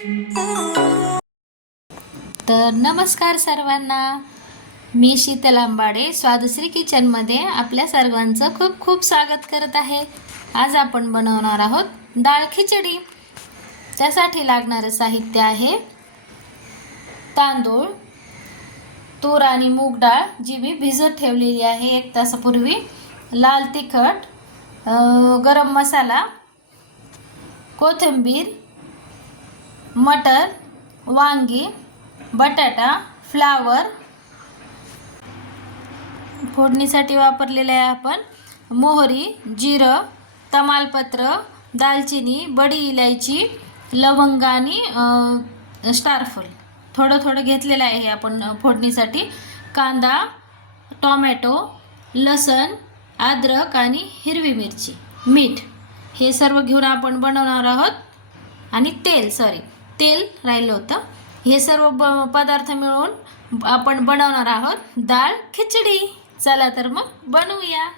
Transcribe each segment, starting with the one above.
तर नमस्कार सर्वांना, मी शीतल आंबाडे स्वादश्री किचनमध्ये आपल्या सर्वांचं खूप खूप स्वागत करत आहे. आज आपण बनवणार आहोत डाळ खिचडी. त्यासाठी लागणारे साहित्य आहे तांदूळ, तूर आणि मूग डाळ जी मी भिजत ठेवलेली आहे 1 तासापूर्वी, लाल तिखट, गरम मसाला, कोथिंबीर, मटर, वांगी, बटाटा, फ्लावर. फोडणीसाठी वापरलेले आहे आपण मोहरी, जिरं, तमालपत्र, दालचिनी, बडी इलायची, लवंग आणि स्टारफल थोडं थोडं घेतलेलं आहे आपण फोडणीसाठी. कांदा, टोमॅटो, लसण, अद्रक आणि हिरवी मिरची, मीठ हे सर्व घेऊन आपण बनवणार आहोत. आणि तेल राहिलं होतं. हे सर्व पदार्थ मिळून आपण बनवणार आहोत डाळ खिचडी. चला तर मग बनवूया.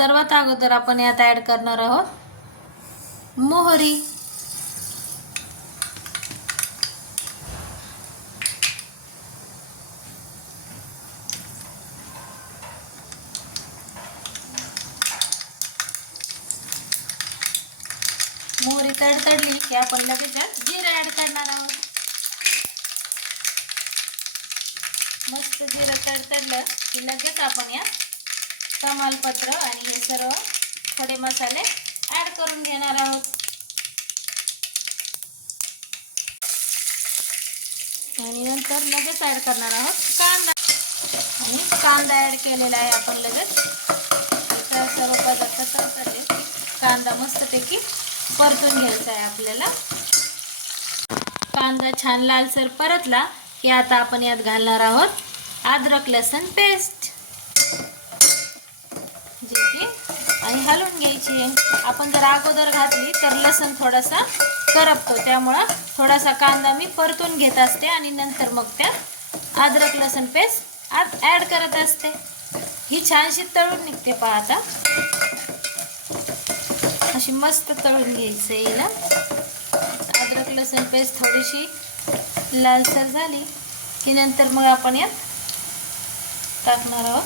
सर्वात अगोदर आपण यात ॲड करणार आहोत मोहरी, मोहरी तडतडली की आपण लगेच जिरं ॲड करणार आहोत. मस्त जिरं तडतडलं की लगेच आपण यात तमालपत्र आणि हे सर्व खडे मसाले ॲड करून घेणार आहोत. आणि नंतर लगेच ॲड करणार आहोत कांदा. आणि कांदा ॲड केलेला आहे आपण लगेच. सर्व पदार्थ तडतडले कांदा मस्तपैकी परतून घ्यायचा आहे आपल्याला. कांदा छान लालसर परतला की आता आपण यात घालणार आहोत अद्रक लसूण पेस्ट, जे की आणि हलवून घ्यायची आहे. आपण जर अगोदर घातली तर लसूण थोडासा करपतो, त्यामुळं थोडासा कांदा मी परतून घेत असते आणि नंतर मग त्यात अद्रक लसूण पेस्ट ॲड करत असते. ही छानशी तळून निघते पहा. आता अशी मस्त तळून घ्यायचं आहे ना. अद्रक लसूण पेस्ट थोडीशी लालसर झाली की नंतर मग आपण यात टाकणार आहोत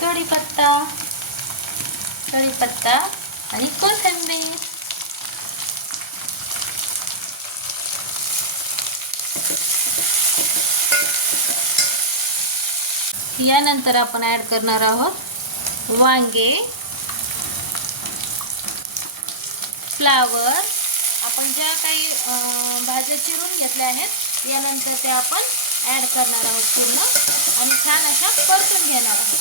कढीपत्ता आणि कोथिंबीर. यानंतर आपण ॲड करणार आहोत वांगे, फ्लावर. आपण ज्या काही भाज्या चिरून घेतल्या आहेत यानंतर ते आपण ॲड करणार आहोत पूर्ण आणि छान अशा परतून घेणार आहोत.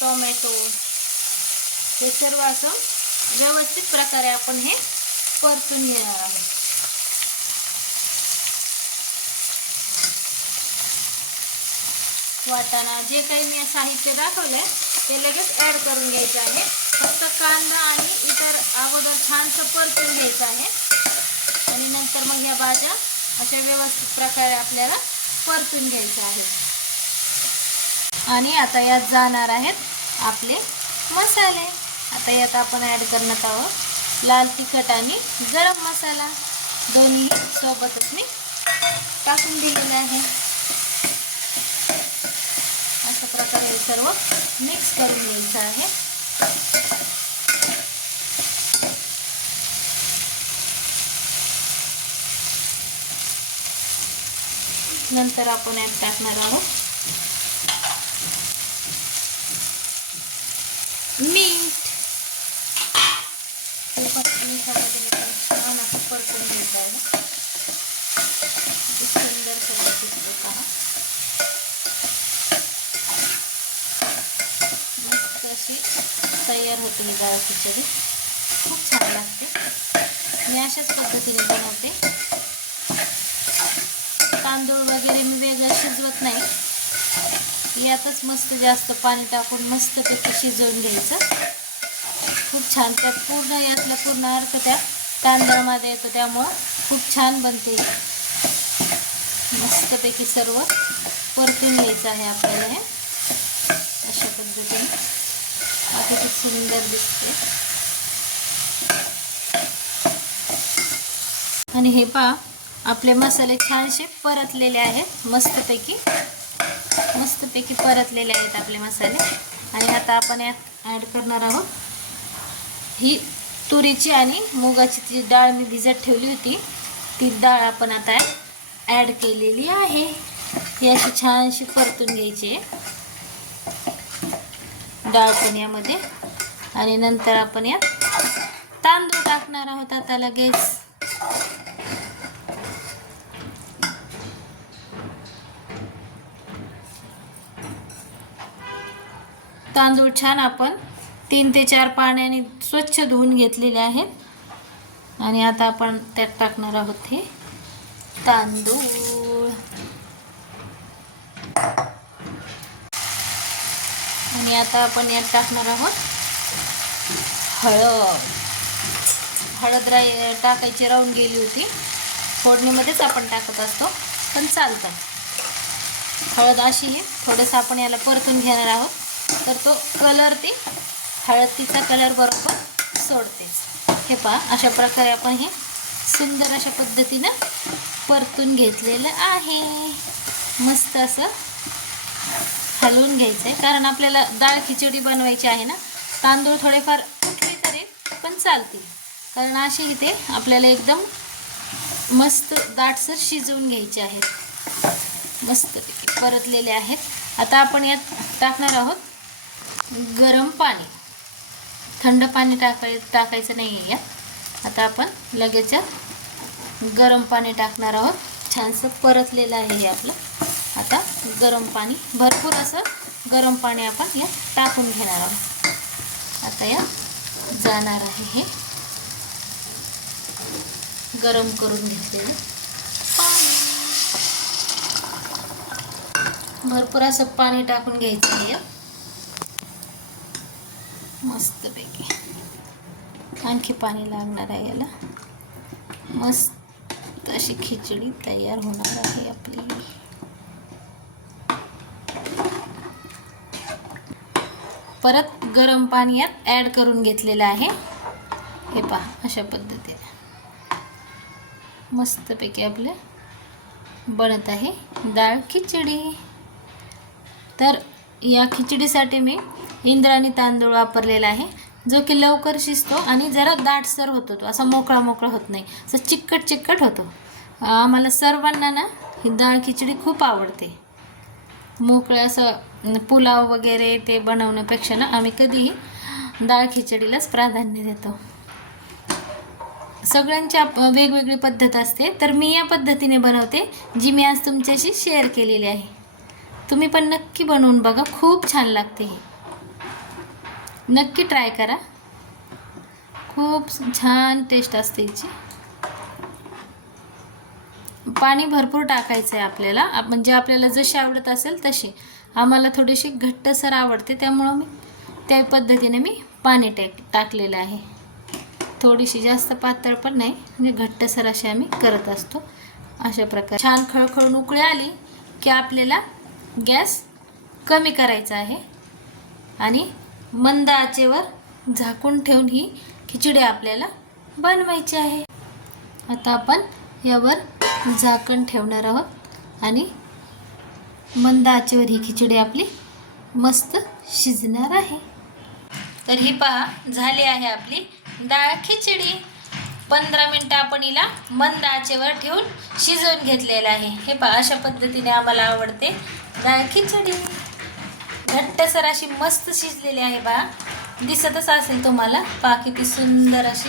टोमॅटो हे सर्व असं व्यवस्थित प्रकारे आपण हे परतून घेणार आहोत. वाटाणा जे काही मी साहित्य दाखवलंय ते लगेच ॲड करून घ्यायचं आहे. फक्त कांदा आणि इतर अगोदर छानसं परतून घ्यायचं आहे आणि नंतर मग ह्या भाज्या अशा व्यवस्थित प्रकारे आपल्याला परतून घ्यायचं आहे. आणि आता यात जाणार आहेत आपले मसाले. आता यात आपण ॲड करण्यात आहोत लाल तिखट आणि गरम मसाला, दोन्ही सोबतच मी टाकून दिलेले आहे. अशा प्रकारे हे सर्व मिक्स करून घ्यायचं आहे. नंतर आपण यात टाकणार आहोत मीठ. ते फक्त मिठामध्ये छान असं परतून घ्यायचं आहे. सुंदर सर्व दिसते पहा. मस्त अशी तयार होते ही डाळ खिचडी. खूप छान लागते. मी अशाच पद्धतीने बनवते. तांदूळ वगैरे मी वेगळं शिजवत नाही. यातच मस्त जास्त पाणी टाकून मस्तपैकी शिजवून घ्यायचं. खूप छान त्यात पूर्ण यातला पूर्ण अर्थ त्या तांदळामध्ये येतो, त्यामुळं खूप छान बनते. मस्तपैकी सर्व परतून घ्यायचं आहे आपल्याला हे अशा पद्धतीने. किती सुंदर दिसते. आणि हे पहा, आपले मसाले छानसे परतलेले आहेत. मस्तपैकी परतलेले आहेत आपले मसाले. आणि आता आपण यात ॲड करणार आहोत ही तुरीची आणि मुगाची जी डाळ मी भिजत ठेवली होती, ती डाळ आपण आता ॲड केलेली आहे. ही अशी छानशी परतून घ्यायची आहे डाळ पण यामध्ये. आणि नंतर आपण यात तांदूळ टाकणार आहोत आता लगेच. तांदूळ छान आपण 3 ते 4 पाण्याने स्वच्छ धुवून घेतलेले आहेत. आणि आता आपण त्यात टाकणार आहोत हे तांदूळ. आणि आता आपण यात टाकणार आहोत हळद टाकायची राहून गेली होती. फोडणीमध्येच आपण टाकत असतो पण चालतं. हळद अशी थोडंसं आपण याला परतून घेणार आहोत, तर तो कलर ती हळद तिचा कलर बरोबर सोडते. हे पहा, अशा प्रकारे आपण हे सुंदर अशा पद्धतीनं परतून घेतलेलं आहे. मस्त असं हलवून घ्यायचं आहे, कारण आपल्याला डाळ खिचडी बनवायची आहे ना. तांदूळ थोडेफार उठले तरी पण चालतील, कारण असे इथे आपल्याला एकदम मस्त दाटसर शिजवून घ्यायचे आहेत. मस्त परतलेले आहेत. आता आपण यात टाकणार आहोत गरम पाणी. थंड पाणी टाकायचं नाही आहे यात. आता आपण लगेच गरम पाणी टाकणार आहोत. छानसं परतलेलं आहे हे आपलं. आता गरम पाणी, भरपूर असं गरम पाणी आपण यात टाकून घेणार आहोत. आता यात जाणार आहे हे गरम करून घेतलेलं पाणी. भरपूर असं पाणी टाकून घ्यायचं आहे. मस्तपैकी आणखी पाणी लागणार आहे याला. मस्त अशी खिचडी तयार होणार आहे आपली. परत गरम पाणी यात ॲड करून घेतलेलं आहे. हे पहा, अशा पद्धतीने मस्तपैकी आपले बनत आहे डाळ खिचडी. तर या खिचडीसाठी मी इंद्रायणी तांदूळ वापरलेला आहे, जो की लवकर शिजतो आणि जरा दाटसर होतो. तो असा मोकळा होत नाही, असं चिकट होतो. आम्हाला सर्वांना ना ही डाळ खिचडी खूप आवडते. मोकळं असं पुलाव वगैरे ते बनवण्यापेक्षा ना आम्ही कधीही डाळ खिचडीलाच प्राधान्य देतो. सगळ्यांच्या वेगवेगळी पद्धत असते, तर मी या पद्धतीने बनवते, जी मी आज तुमच्याशी शेअर केलेली आहे. तुम्ही पण नक्की बनवून बघा, खूप छान लागते. हे नक्की ट्राय करा, खूप छान टेस्ट असते याची. पाणी भरपूर टाकायचं आहे आपल्याला, म्हणजे आपल्याला जशी आवडत असेल तशी. आम्हाला थोडीशी घट्टसर आवडते, त्यामुळं मी त्या पद्धतीने मी पाणी टाकलेलं आहे. थोडीशी जास्त पातळ पण नाही, म्हणजे घट्टसर अशी आम्ही करत असतो. अशा प्रकारे छान खळखळून उकळी आली की आपल्याला गॅस कमी करायचा आहे आणि मंद आचेवर झाकून ठेवून ही खिचडी आपल्याला बनवायची आहे. आता आपण यावर झाकण ठेवणार आहोत आणि मंद आचेवर ही खिचडी आपली मस्त शिजणार आहे. तर ही पहा, झाली आहे आपली डाळ खिचडी. 15 मिनटं आपण हिला मंद आचेवर ठेवून शिजवून घेतलेलं आहे. हे पहा, अशा पद्धतीने आम्हाला आवडते डाळ खिचडी. घट्टसर अशी मस्त शिजलेली आहे. पहा, दिसतच असेल तुम्हाला. पहा किती सुंदर अशी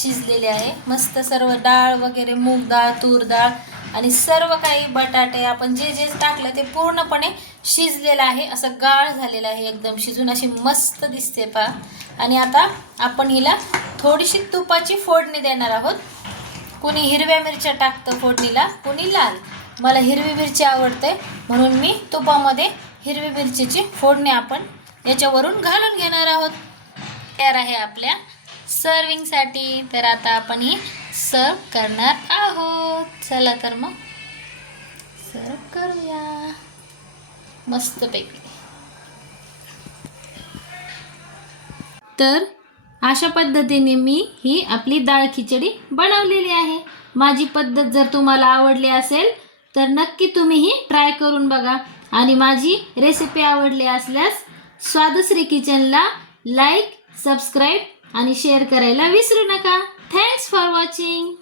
शिजलेली आहे. मस्त सर्व डाळ वगैरे, मूग डाळ, तूर डाळ आणि सर्व काही बटाटे आपण जे जे टाकलं ते पूर्णपणे शिजलेलं आहे. असं गाळ झालेलं आहे एकदम शिजून, अशी मस्त दिसते पहा. आणि आता आपण हिला थोडीशी तुपाची फोडणी देणार आहोत. कोणी हिरव्या मिरच्या टाकतं फोडणीला, कोणी लाल. मला हिरवी मिरची आवडते म्हणून मी तुपामध्ये हिरवी मिरचीची फोडणी आपण याच्यावरून घालून घेणार आहोत. तयार आहे आपल्या सर्विंगसाठी. तर आता आपण ही सर्व करणार आहोत. चला तर मग सर्व करूया मस्तपैकी. तर अशा पद्धतीने मी ही आपली डाळ खिचडी बनवलेली आहे. माझी पद्धत जर तुम्हाला आवडली असेल तर नक्की तुम्ही ही ट्राय करून बघा आणि माझी रेसिपी आवडली असल्यास स्वादश्री किचनला लाईक, सबस्क्राईब आणि शेअर करायला विसरू नका. Thanks for watching.